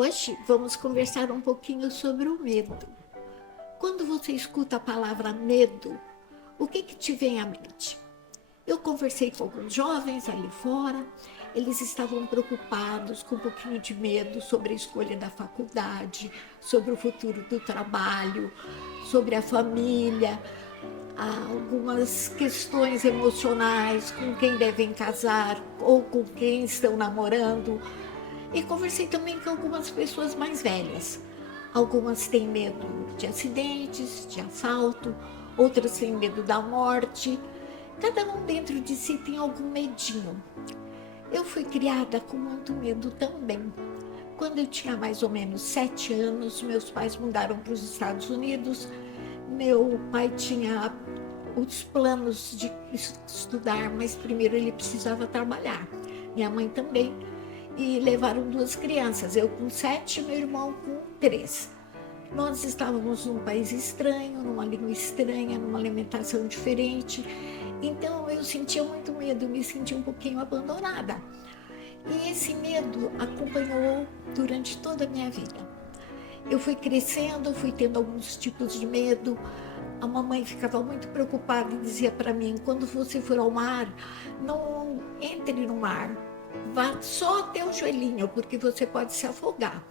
Hoje vamos conversar um pouquinho sobre o medo. Quando você escuta a palavra medo, o que te vem à mente? Eu conversei com alguns jovens ali fora, eles estavam preocupados, com um pouquinho de medo sobre a escolha da faculdade, sobre o futuro do trabalho, sobre a família, algumas questões emocionais, com quem devem casar ou com quem estão namorando. E conversei também com algumas pessoas mais velhas. Algumas têm medo de acidentes, de assalto, outras têm medo da morte. Cada um dentro de si tem algum medinho. Eu fui criada com muito medo também. Quando eu tinha mais ou menos 7 anos, meus pais mudaram para os Estados Unidos. Meu pai tinha os planos de estudar, mas primeiro ele precisava trabalhar. Minha mãe também. E levaram 2 crianças, eu com 7 e meu irmão com 3. Nós estávamos num país estranho, numa língua estranha, numa alimentação diferente. Então eu sentia muito medo, me sentia um pouquinho abandonada. E esse medo acompanhou durante toda a minha vida. Eu fui crescendo, fui tendo alguns tipos de medo. A mamãe ficava muito preocupada e dizia para mim: quando você for ao mar, não entre no mar, vá só até o joelhinho, porque você pode se afogar.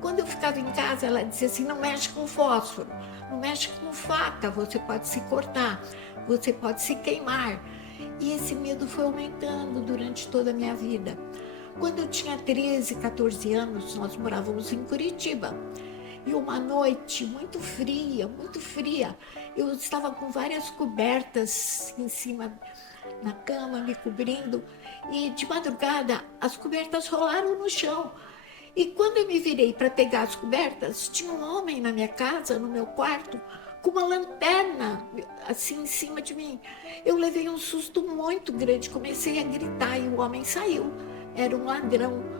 Quando eu ficava em casa, ela dizia assim: não mexe com fósforo, não mexe com faca, você pode se cortar, você pode se queimar. E esse medo foi aumentando durante toda a minha vida. Quando eu tinha 13, 14 anos, nós morávamos em Curitiba. E uma noite muito fria, eu estava com várias cobertas em cima na cama, me cobrindo, e de madrugada as cobertas rolaram no chão. E quando eu me virei para pegar as cobertas, tinha um homem na minha casa, no meu quarto, com uma lanterna assim em cima de mim. Eu levei um susto muito grande, comecei a gritar e o homem saiu. Era um ladrão.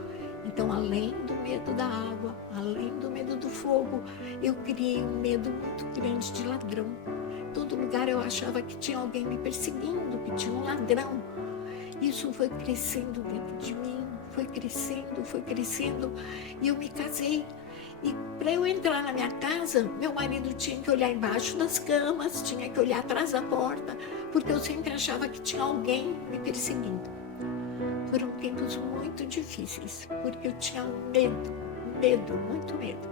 Então, além do medo da água, além do medo do fogo, eu criei um medo muito grande de ladrão. Em todo lugar eu achava que tinha alguém me perseguindo, que tinha um ladrão. Isso foi crescendo dentro de mim, foi crescendo, e eu me casei. E para eu entrar na minha casa, meu marido tinha que olhar embaixo das camas, tinha que olhar atrás da porta, porque eu sempre achava que tinha alguém me perseguindo. Foram tempos muito difíceis, porque eu tinha muito medo.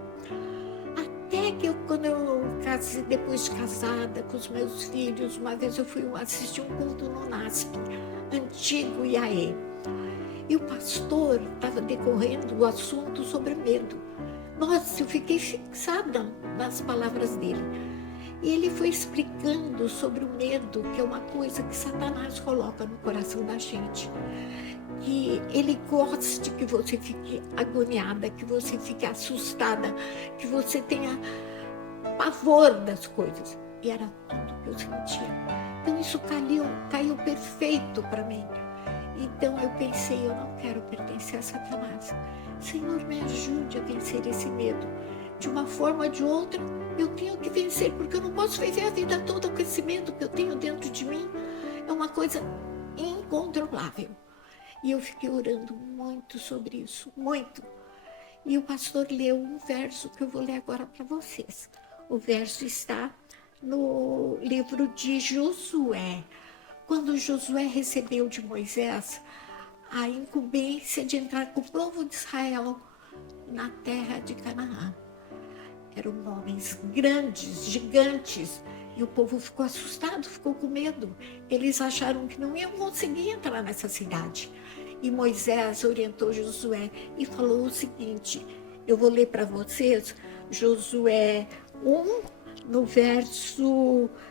Até que quando eu casei, depois de casada, com os meus filhos, uma vez eu fui assistir um culto no NASP, antigo IAE. E o pastor estava decorrendo o assunto sobre medo. Nossa, eu fiquei fixada nas palavras dele. E ele foi explicando sobre o medo, que é uma coisa que Satanás coloca no coração da gente. Que ele gosta que você fique agoniada, que você fique assustada, que você tenha pavor das coisas. E era tudo que eu sentia. Então isso caiu perfeito para mim. Então eu pensei: eu não quero pertencer a Satanás. Senhor, me ajude a vencer esse medo. De uma forma ou de outra, eu tenho que vencer, porque eu não posso viver a vida toda com esse medo que eu tenho dentro de mim. É uma coisa incontrolável. E eu fiquei orando muito sobre isso, muito. E o pastor leu um verso que eu vou ler agora para vocês. O verso está no livro de Josué. Quando Josué recebeu de Moisés a incumbência de entrar com o povo de Israel na terra de Canaã. Eram homens grandes, gigantes, e o povo ficou assustado, ficou com medo. Eles acharam que não iam conseguir entrar nessa cidade. E Moisés orientou Josué e falou o seguinte: eu vou ler para vocês Josué 1, no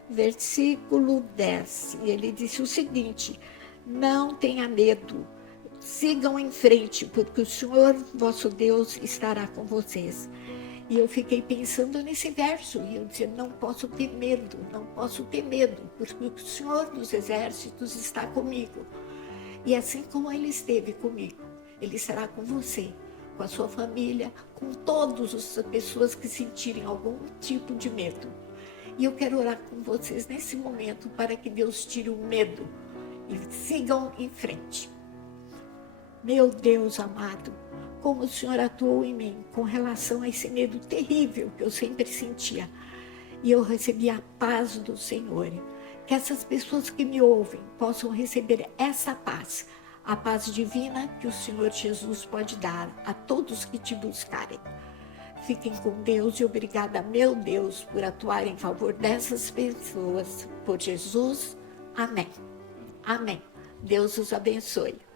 versículo 10. E ele disse o seguinte: não tenha medo, sigam em frente, porque o Senhor vosso Deus estará com vocês. E eu fiquei pensando nesse verso, e eu dizia: não posso ter medo, porque o Senhor dos Exércitos está comigo. E assim como Ele esteve comigo, Ele estará com você, com a sua família, com todas as pessoas que sentirem algum tipo de medo. E eu quero orar com vocês nesse momento para que Deus tire o medo e sigam em frente. Meu Deus amado, como o Senhor atuou em mim com relação a esse medo terrível que eu sempre sentia. E eu recebi a paz do Senhor. Que essas pessoas que me ouvem possam receber essa paz, a paz divina que o Senhor Jesus pode dar a todos que te buscarem. Fiquem com Deus e obrigada, meu Deus, por atuar em favor dessas pessoas. Por Jesus, amém. Amém. Deus os abençoe.